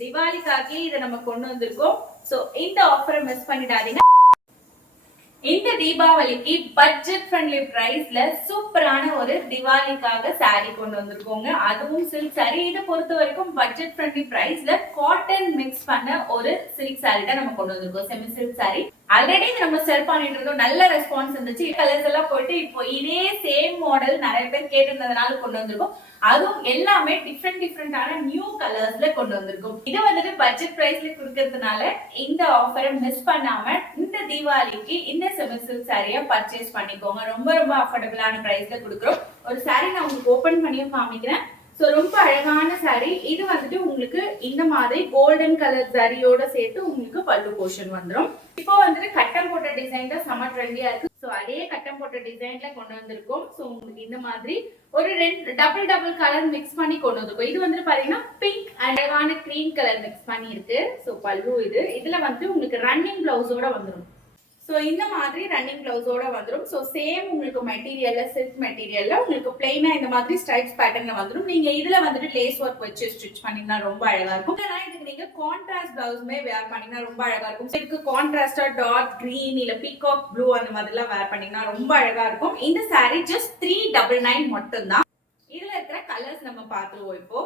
தீபாவளிக்காக இதை நம்ம கொண்டு வந்திருக்கோம். சோ இந்த ஆஃபரை மிஸ் பண்ணிடாதீங்க. இந்த தீபாவளிக்கு பட்ஜெட் ஃப்ரெண்ட்லி பிரைஸ்ல சூப்பரான ஒரு தீபாவளிக்காக சாரி கொண்டு வந்திருக்கோங்க. அதுவும் சில்க் சாரி. இதை பொறுத்த வரைக்கும் பட்ஜெட் ஃப்ரெண்ட்லி பிரைஸ்ல காட்டன் மிக்ஸ் பண்ண ஒரு சில்க் சாரி தான் நம்ம கொண்டு வந்திருக்கோம். செமி சில்க் சாரி ஆல்ரெடி நம்ம செல் பண்ணிட்டு இருந்தோம். நல்ல ரெஸ்பான்ஸ் இருந்துச்சு. கலர்ஸ் எல்லாம் போயிட்டு இப்போ இதே சேம் மாடல் நிறைய பேர் கேட்டிருந்ததுனால கொண்டு வந்திருக்கோம். அதுவும் எல்லாமே டிஃப்ரெண்டான நியூ கலர்ஸ்ல கொண்டு வந்திருக்கோம். இது வந்துட்டு பட்ஜெட் பிரைஸ்ல கொடுக்கறதுனால இந்த ஆஃபரை மிஸ் பண்ணாம இந்த தீபாவளிக்கு இந்த செமி சில்க் சாரியை பர்ச்சேஸ் பண்ணிக்கோங்க. ரொம்ப அஃபோர்டபுளான பிரைஸ்ல கொடுக்குறோம். ஒரு சாரி நான் உங்களுக்கு ஓபன் பண்ணியும் காமிக்கிறேன். சோ ரொம்ப அழகான சாரி. இது வந்துட்டு உங்களுக்கு இந்த மாதிரி கோல்டன் கலர் சாரியோட சேர்த்து உங்களுக்கு பல்லு போர்ஷன் வந்துடும். இப்போ வந்துட்டு கட்டம் போட்ட டிசைன் தான் செம ட்ரெண்டியா இருக்கு. சோ அதே கட்டம் போட்ட டிசைன்ல கொண்டு வந்திருக்கோம். சோ உங்களுக்கு இந்த மாதிரி ஒரு ரெண்டு டபுள் கலர் மிக்ஸ் பண்ணி கொண்டு வந்திருக்கோம். இது வந்துட்டு பாத்தீங்கன்னா பிங்க் அழகான கிரீம் கலர் மிக்ஸ் பண்ணி இருக்கு. சோ பல்லு இதுல வந்து உங்களுக்கு ரன்னிங் பிளவுஸோட வந்துடும். சோ இந்த மாதிரி ரன்னிங் பிளவுஸோட வந்துடும். சோ சேம் உங்களுக்கு மெட்டீரியல்ல சில்க் மெட்டீரியல்ல உங்களுக்கு பிளைனா இந்த மாதிரி ஸ்ட்ரைப்ஸ் பேட்டர்ன்ல வந்துடும். நீங்க இதுல வந்துட்டு லேஸ் ஒர்க் வச்சு ஸ்டிச் பண்ணீங்கன்னா ரொம்ப அழகா இருக்கும். இதுக்கு நீங்க கான்ட்ராஸ்ட் பிளவுஸ்மே வேர் பண்ணீங்கன்னா ரொம்ப அழகா இருக்கும். இதுக்கு கான்ட்ராஸ்டா டார்க் கிரீன் இல்ல பீகாக் ப்ளூ அந்த மாதிரி எல்லாம் வேர் பண்ணீங்கன்னா ரொம்ப அழகா இருக்கும். இந்த சாரி ஜஸ்ட் 399 மட்டும் தான். இதுல இருக்கிற கலர்ஸ் நம்ம பாத்துருவோம் இப்போ.